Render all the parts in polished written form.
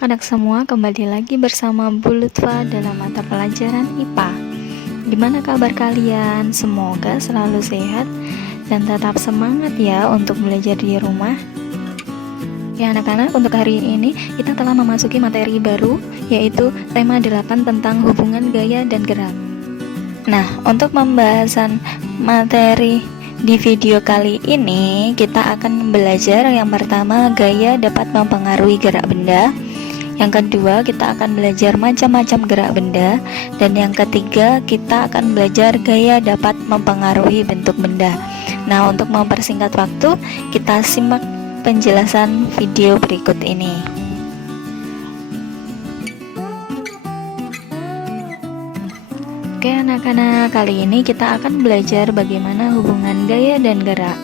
anak-anak semua, kembali lagi bersama Bu Lutfa dalam mata pelajaran IPA. Gimana kabar kalian? Semoga selalu sehat dan tetap semangat ya untuk belajar di rumah. Ya anak-anak, untuk hari ini kita telah memasuki materi baru, yaitu tema 8 tentang hubungan gaya dan gerak. Nah, untuk pembahasan materi di video kali ini, kita akan belajar yang pertama, gaya dapat mempengaruhi gerak benda. Yang kedua, kita akan belajar macam-macam gerak benda. Dan yang ketiga, kita akan belajar gaya dapat mempengaruhi bentuk benda. Nah, untuk mempersingkat waktu, kita simak penjelasan video berikut ini. Oke anak-anak, kali ini kita akan belajar bagaimana hubungan gaya dan gerak.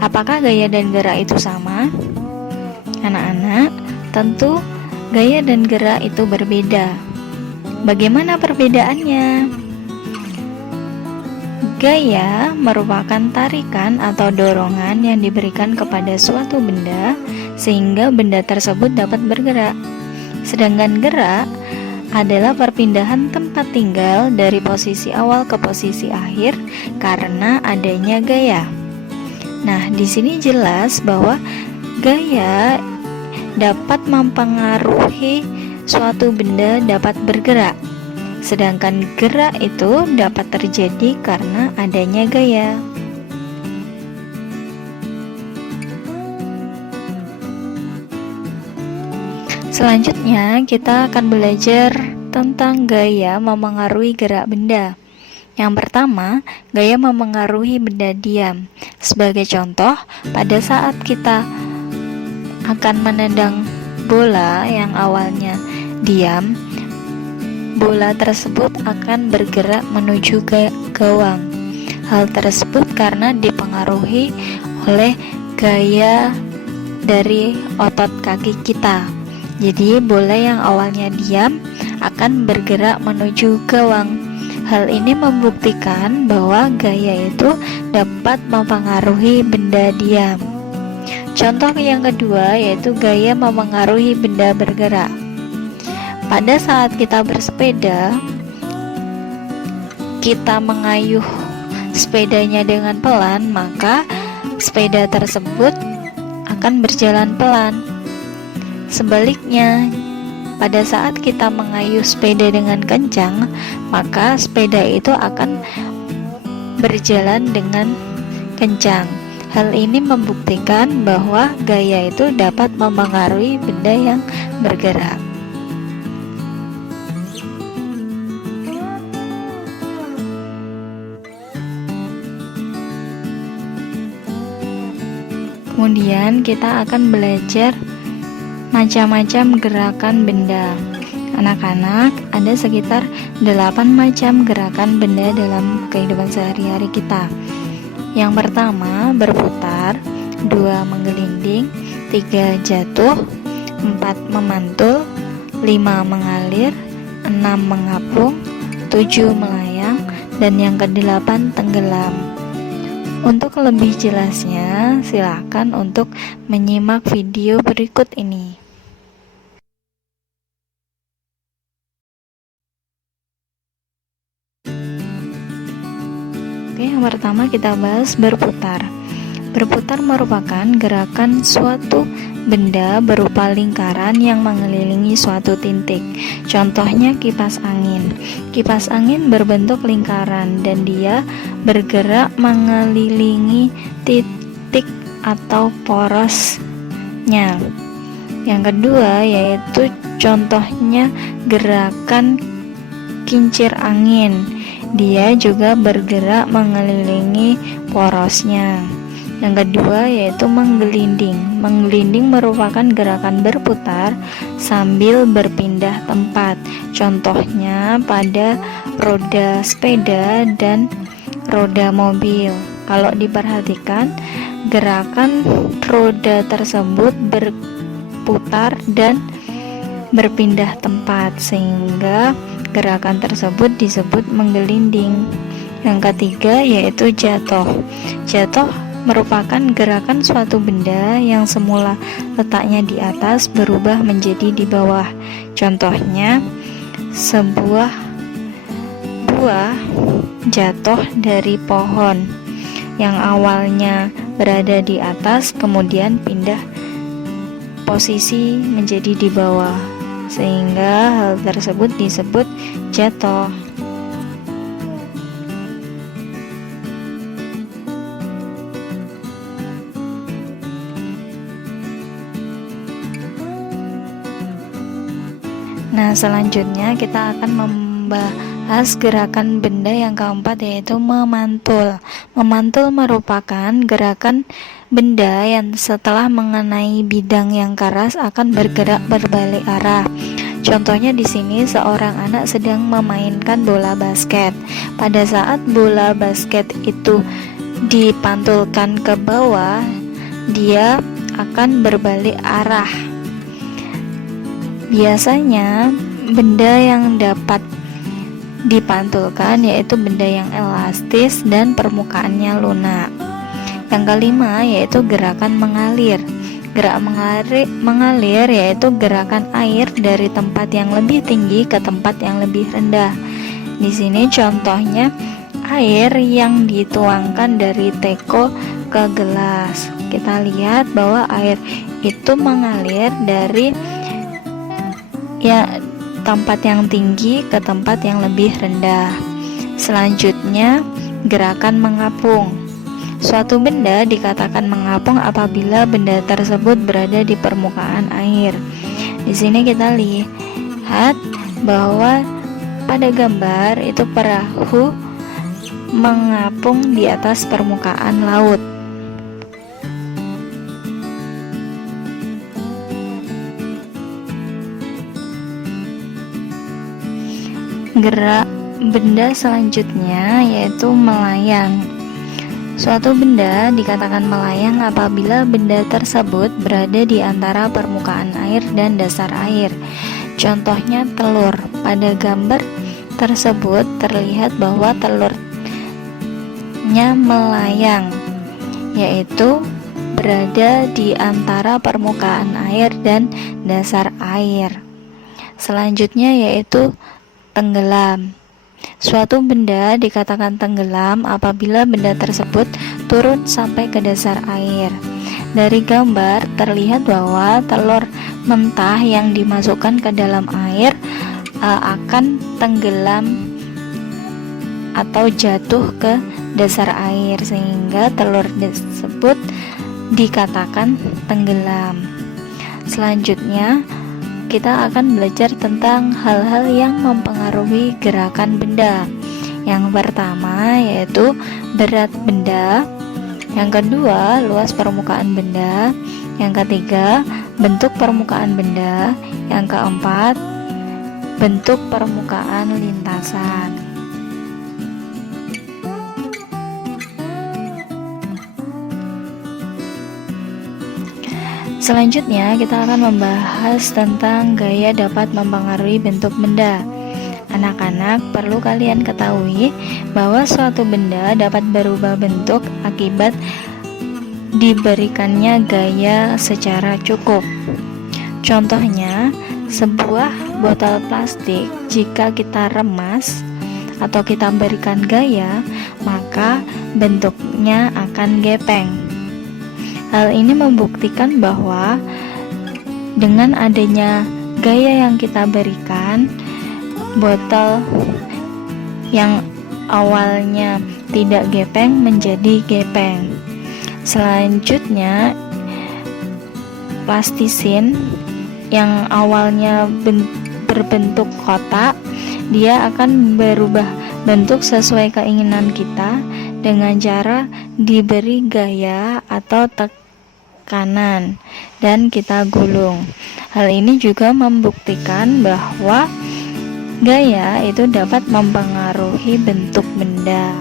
Apakah gaya dan gerak itu sama? Anak-anak, tentu gaya dan gerak itu berbeda. Bagaimana perbedaannya? Gaya merupakan tarikan atau dorongan yang diberikan kepada suatu benda sehingga benda tersebut dapat bergerak. Sedangkan gerak adalah perpindahan tempat tinggal dari posisi awal ke posisi akhir karena adanya gaya. Nah, di sini jelas bahwa gaya dapat mempengaruhi suatu benda dapat bergerak. Sedangkan gerak itu dapat terjadi karena adanya gaya. Selanjutnya, kita akan belajar tentang gaya memengaruhi gerak benda. Yang pertama, gaya memengaruhi benda diam. Sebagai contoh, pada saat kita akan menendang bola yang awalnya diam, bola tersebut akan bergerak menuju ke gawang. Hal tersebut karena dipengaruhi oleh gaya dari otot kaki kita. Jadi bola yang awalnya diam akan bergerak menuju gawang. Hal ini membuktikan bahwa gaya itu dapat mempengaruhi benda diam. Contoh yang kedua yaitu gaya mempengaruhi benda bergerak. Pada saat kita bersepeda, kita mengayuh sepedanya dengan pelan, maka sepeda tersebut akan berjalan pelan. Sebaliknya, pada saat kita mengayuh sepeda dengan kencang, maka sepeda itu akan berjalan dengan kencang. Hal ini membuktikan bahwa gaya itu dapat mempengaruhi benda yang bergerak. Kemudian kita akan belajar macam-macam gerakan benda. Anak-anak, ada sekitar 8 macam gerakan benda dalam kehidupan sehari-hari kita. Yang pertama, berputar, 2 menggelinding, 3 jatuh, 4 memantul, 5 mengalir, 6 mengapung, 7 melayang, dan yang ke-8 tenggelam. Untuk lebih jelasnya, silakan untuk menyimak video berikut ini. Oke, yang pertama kita bahas berputar. Berputar merupakan gerakan suatu benda berupa lingkaran yang mengelilingi suatu titik. Contohnya kipas angin. Kipas angin berbentuk lingkaran dan dia bergerak mengelilingi titik atau porosnya. Yang kedua yaitu contohnya gerakan kincir angin. Dia juga bergerak mengelilingi porosnya. Yang kedua yaitu menggelinding. Menggelinding merupakan gerakan berputar sambil berpindah tempat. Contohnya pada roda sepeda dan roda mobil. Kalau diperhatikan, gerakan roda tersebut berputar dan berpindah tempat sehingga gerakan tersebut disebut menggelinding. Yang ketiga yaitu jatuh. Jatuh merupakan gerakan suatu benda yang semula letaknya di atas berubah menjadi di bawah. Contohnya, sebuah buah jatuh dari pohon yang awalnya berada di atas kemudian pindah posisi menjadi di bawah, sehingga hal tersebut disebut jatuh. Nah, selanjutnya kita akan membahas gerakan benda yang keempat, yaitu memantul. Memantul merupakan gerakan benda yang setelah mengenai bidang yang keras akan bergerak berbalik arah. Contohnya di sini seorang anak sedang memainkan bola basket. Pada saat bola basket itu dipantulkan ke bawah, dia akan berbalik arah. Biasanya benda yang dapat dipantulkan yaitu benda yang elastis dan permukaannya lunak. Yang kelima yaitu gerakan mengalir. Gerak mengalir yaitu gerakan air dari tempat yang lebih tinggi ke tempat yang lebih rendah. Di sini contohnya air yang dituangkan dari teko ke gelas. Kita lihat bahwa air itu mengalir dari tempat yang tinggi ke tempat yang lebih rendah. Selanjutnya, gerakan mengapung. Suatu benda dikatakan mengapung apabila benda tersebut berada di permukaan air. Di sini kita lihat bahwa pada gambar itu perahu mengapung di atas permukaan laut. Gerak benda selanjutnya yaitu melayang. Suatu benda dikatakan melayang apabila benda tersebut berada di antara permukaan air dan dasar air. Contohnya telur. Pada gambar tersebut terlihat bahwa telurnya melayang, yaitu berada di antara permukaan air dan dasar air. Selanjutnya yaitu tenggelam. Suatu benda dikatakan tenggelam apabila benda tersebut turun sampai ke dasar air. Dari gambar terlihat bahwa telur mentah yang dimasukkan ke dalam air akan tenggelam atau jatuh ke dasar air, sehingga telur tersebut dikatakan tenggelam. Selanjutnya kita akan belajar tentang hal-hal yang mempengaruhi gerakan benda. Yang pertama yaitu berat benda, yang kedua luas permukaan benda, yang ketiga bentuk permukaan benda, yang keempat bentuk permukaan lintasan. Selanjutnya kita akan membahas tentang gaya dapat mempengaruhi bentuk benda. Anak-anak, perlu kalian ketahui bahwa suatu benda dapat berubah bentuk akibat diberikannya gaya secara cukup. Contohnya, sebuah botol plastik jika kita remas atau kita berikan gaya, maka bentuknya akan gepeng. Hal ini membuktikan bahwa dengan adanya gaya yang kita berikan, botol yang awalnya tidak gepeng menjadi gepeng. Selanjutnya, plastisin yang awalnya berbentuk kotak, dia akan berubah bentuk sesuai keinginan kita dengan cara diberi gaya atau tekanan dan kita gulung. Hal ini juga membuktikan bahwa gaya itu dapat mempengaruhi bentuk benda.